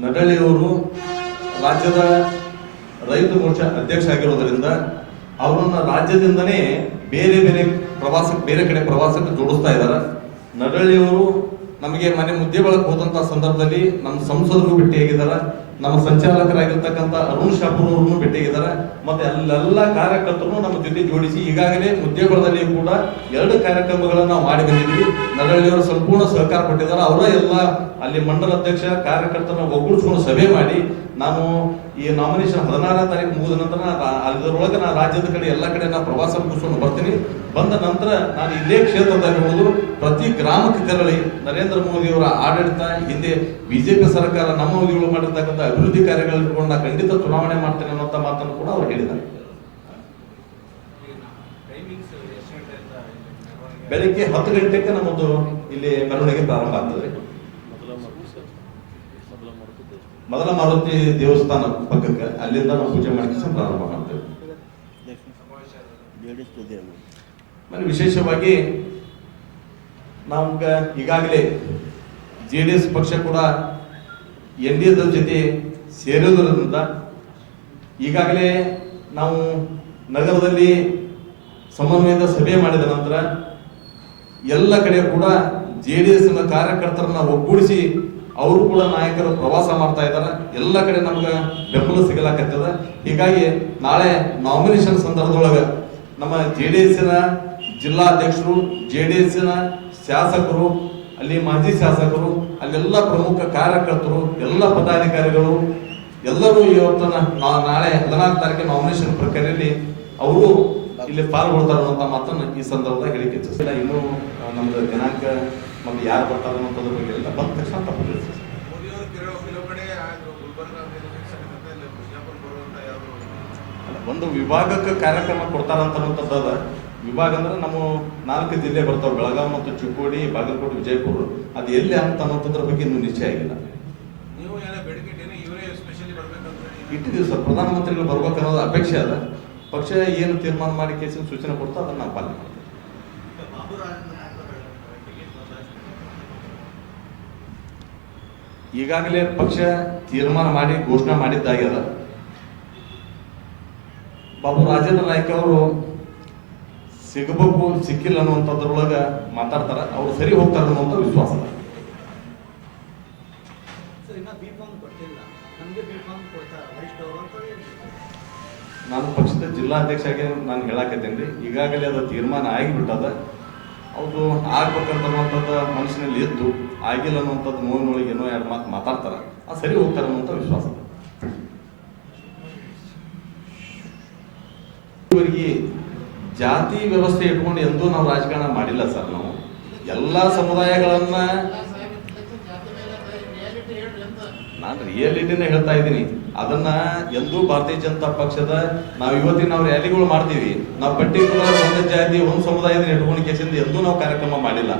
ನಡಳ್ಳಿಯವರು ರಾಜ್ಯದ ರೈತ ಮೋರ್ಚಾ ಅಧ್ಯಕ್ಷ ಆಗಿರೋದ್ರಿಂದ ಅವರನ್ನ ರಾಜ್ಯದಿಂದನೇ ಬೇರೆ ಕಡೆ ಪ್ರವಾಸಕ್ಕೆ ಜೋಡಿಸ್ತಾ ಇದ್ದಾರೆ. ನಡಳ್ಳಿಯವರು ನಮಗೆ ಮನೆ ಮುದ್ದೇಬಳಕ್ಕೆ ಹೋದಂತ ಸಂದರ್ಭದಲ್ಲಿ ನಮ್ಮ ಸಂಸದರು ಭೇಟಿಯಾಗಿದ್ದಾರೆ, ನಮ್ಮ ಸಂಚಾಲಕರಾಗಿರ್ತಕ್ಕಂಥ ಅರುಣ್ ಶಾಪುರ್ ಅವರನ್ನು ಭೇಟಿಯಾಗಿದ್ದಾರೆ. ಮತ್ತೆ ಅಲ್ಲೆಲ್ಲ ಕಾರ್ಯಕರ್ತರು ನಮ್ಮ ಜೊತೆ ಜೋಡಿಸಿ ಈಗಾಗಲೇ ಮುದ್ದೇಬಳದಲ್ಲಿ ಕೂಡ 2 ಕಾರ್ಯಕ್ರಮಗಳನ್ನು ನಾವು ಮಾಡಿ ಬಂದಿದ್ವಿ. ನಡಳ್ಳಿಯವರು ಸಂಪೂರ್ಣ ಸಹಕಾರ ಕೊಟ್ಟಿದ್ದಾರೆ. ಅವರ ಎಲ್ಲ ಅಲ್ಲಿ ಮಂಡಲ ಅಧ್ಯಕ್ಷ ಕಾರ್ಯಕರ್ತರನ್ನ ಒಗ್ಗೂಡಿಸ್ಕೊಂಡು ಸಭೆ ಮಾಡಿ ನಾನು ಈ ನಾಮಿನೇಷನ್ 16ನೇ ತಾರೀಕು ಮುಗಿದ ನಂತರ ಅದರೊಳಗೆ ನಾನು ರಾಜ್ಯದ ಕಡೆ ಎಲ್ಲ ಕಡೆ ನಾನು ಪ್ರವಾಸ ಮುಗಿಸ್ಕೊಂಡು ಬರ್ತೀನಿ. ಬಂದ ನಂತರ ನಾನು ಇಲ್ಲೇ ಕ್ಷೇತ್ರದಲ್ಲಿ ಪ್ರತಿ ಗ್ರಾಮಕ್ಕೆ ತೆರಳಿ ನರೇಂದ್ರ ಮೋದಿ ಅವರ ಆಡಳಿತ ಹಿಂದೆ ಬಿಜೆಪಿ ಸರ್ಕಾರ ನಮ್ಮ ಮೋದಿಗಳು ಮಾಡಿರ್ತಕ್ಕಂಥ ಅಭಿವೃದ್ಧಿ ಕಾರ್ಯಗಳನ್ನು ಇಟ್ಕೊಂಡು ನಾನು ಖಂಡಿತ ಚುನಾವಣೆ ಮಾಡ್ತೇನೆ ಅನ್ನೋಂಥ ಮಾತನ್ನು ಕೂಡ ಅವರು ಹೇಳಿದ್ದಾರೆ. ಬೆಳಿಗ್ಗೆ 10 ಗಂಟೆಗೆ ನಮ್ಮದು ಇಲ್ಲಿ ಮೆರವಣಿಗೆ ಪ್ರಾರಂಭ ಆಗ್ತದೆ. ಮೊದಲ ಮಾರುತಿ ದೇವಸ್ಥಾನ ಪಕ್ಕಕ್ಕೆ ಅಲ್ಲಿಂದ ನಾವು ಪೂಜೆ ಮಾಡಿಸಿ ಪ್ರಾರಂಭ ಮಾಡ್ತೇವೆ. ಆಮೇಲೆ ವಿಶೇಷವಾಗಿ ನಮ್ಗೆ ಈಗಾಗಲೇ JDS ಪಕ್ಷ ಕೂಡ NDA ಜೊತೆ ಸೇರಿರುವುದರಿಂದ ಈಗಾಗಲೇ ನಾವು ನಗರದಲ್ಲಿ ಸಮನ್ವಯದ ಸಭೆ ಮಾಡಿದ ನಂತರ ಎಲ್ಲ ಕಡೆ ಕೂಡ JDS ಕಾರ್ಯಕರ್ತರನ್ನ ಒಗ್ಗೂಡಿಸಿ ಅವರು ಕೂಡ ನಾಯಕರು ಪ್ರವಾಸ ಮಾಡ್ತಾ ಇದ್ದಾರೆ. ಎಲ್ಲ ಕಡೆ ನಮ್ಗೆ ಬೆಂಬಲ ಸಿಗಲಾಕತ್ತದ. ಹೀಗಾಗಿ ನಾಳೆ ನಾಮಿನೇಷನ್ ಸಂದರ್ಭದೊಳಗೆ ನಮ್ಮ JDS ಜಿಲ್ಲಾಧ್ಯಕ್ಷರು, JDS ಶಾಸಕರು, ಅಲ್ಲಿ ಮಾಜಿ ಶಾಸಕರು, ಅಲ್ಲೆಲ್ಲ ಪ್ರಮುಖ ಕಾರ್ಯಕರ್ತರು, ಎಲ್ಲ ಪದಾಧಿಕಾರಿಗಳು ಎಲ್ಲರೂ ಇವತ್ತು ನಾಳೆ 14 ತಾರೀಕಿನ ನಾಮಿನೇಷನ್ ಪ್ರಕ್ರಿಯೆಯಲ್ಲಿ ಅವರು ಇಲ್ಲಿ ಪಾಲ್ಗೊಳ್ತಾರೆ ಅನ್ನೋಂಥ ಮಾತನ್ನು ಈ ಸಂದರ್ಭದಾಗ ಹೇಳಿಕೆ ಇಚ್ಛಿಸಿಲ್ಲ. ಇನ್ನೂ ನಮ್ದು ದಿನಾಂಕ ಮತ್ತೆ ಯಾರು ಬರ್ತಾರೆ ಅನ್ನೋದ್ರ ಬಗ್ಗೆ ಎಲ್ಲ ಬಂದ ತಕ್ಷಣ ತಪ್ಪು ಒಂದು ವಿಭಾಗಕ್ಕೆ ಕಾರ್ಯಕ್ರಮ ಕೊಡ್ತಾರಂತಕ್ಕಂಥದ್ದು. ವಿಭಾಗ ಅಂದ್ರೆ ನಮ್ಮ 4 ಜಿಲ್ಲೆ ಬರ್ತಾವೆ, ಬೆಳಗಾವಿ ಮತ್ತು ಚಿಕ್ಕೋಡಿ, ಬಾಗಲಕೋಟೆ, ವಿಜಯಪುರ. ಅದು ಎಲ್ಲಿ ಅಂತ ಅನ್ನೋದ್ರ ಬಗ್ಗೆ ಇನ್ನೂ ನಿಶ್ಚಯ ಆಗಿಲ್ಲ. ಇಟ್ಟಿದ್ದೀವಿ ಸರ್, ಪ್ರಧಾನಮಂತ್ರಿಗಳು ಬರ್ಬೇಕನ್ನೋದು ಅಪೇಕ್ಷೆ ಅದ. ಪಕ್ಷ ಏನು ತೀರ್ಮಾನ ಮಾಡಿ ಕೇಸಿನ ಸೂಚನೆ ಕೊಡ್ತಾ ಅದನ್ನು ನಾವು ಪಾಲನೆ ಮಾಡ್ತೀವಿ. ಈಗಾಗಲೇ ಪಕ್ಷ ತೀರ್ಮಾನ ಮಾಡಿ ಘೋಷಣೆ ಮಾಡಿದ್ದಾಗ್ಯದ. ಬಾಬು ರಾಜೇಂದ್ರ ನಾಯ್ಕ ಅವರು ಸಿಗಬೇಕು ಸಿಕ್ಕಿಲ್ಲ ಅನ್ನುವಂಥದ್ರೊಳಗೆ ಮಾತಾಡ್ತಾರ. ಅವರು ಸರಿ ಹೋಗ್ತಾರೆ ಅನ್ನುವಂಥ ವಿಶ್ವಾಸ ಅದ. ನಾನು ಪಕ್ಷದ ಜಿಲ್ಲಾಧ್ಯಕ್ಷ ಆಗಿ ನಾನು ಹೇಳಾಕತ್ತೇನೆ. ಈಗಾಗಲೇ ಅದು ತೀರ್ಮಾನ ಆಗಿಬಿಟ್ಟದ. ಅವ್ರು ಆಗ್ಬೇಕಂತನ್ನುವಂಥದ್ದು ಮನಸ್ಸಿನಲ್ಲಿ ಇದ್ದು ಆಗಿಲ್ಲ ಅನ್ನುವಂಥದ್ದು ನೋವಿನೊಳಗೆ ಏನೋ 2 ಮಾತು ಮಾತಾಡ್ತಾರೆ. ಅದು ಸರಿ ಹೋಗ್ತಾರೆ ಅನ್ನುವಂಥ ವಿಶ್ವಾಸ. ಇವರಿಗೆ ಜಾತಿ ವ್ಯವಸ್ಥೆ ಇಟ್ಕೊಂಡು ಎಂದೂ ನಾವು ರಾಜಕಾರಣ ಮಾಡಿಲ್ಲ ಸರ್. ನಾವು ಎಲ್ಲ ಸಮುದಾಯಗಳನ್ನ ನಾನು ರಿಯಾಲಿಟಿನೇ ಹೇಳ್ತಾ ಇದ್ದೀನಿ. ಅದನ್ನ ಎಂದೂ ಭಾರತೀಯ ಜನತಾ ಪಕ್ಷದ ನಾವು ಇವತ್ತಿನ ರ್ಯಾಲಿಗಳು ಮಾಡ್ತೀವಿ. ನಾವು ಪರ್ಟಿಕ್ಯುಲರ್ ಒಂದು ಜಾತಿ ಒಂದು ಸಮುದಾಯದ ಇಟ್ಕೊಂಡು ಕೇಸಿಂದ ಎಂದೂ ನಾವು ಕಾರ್ಯಕ್ರಮ ಮಾಡಿಲ್ಲ.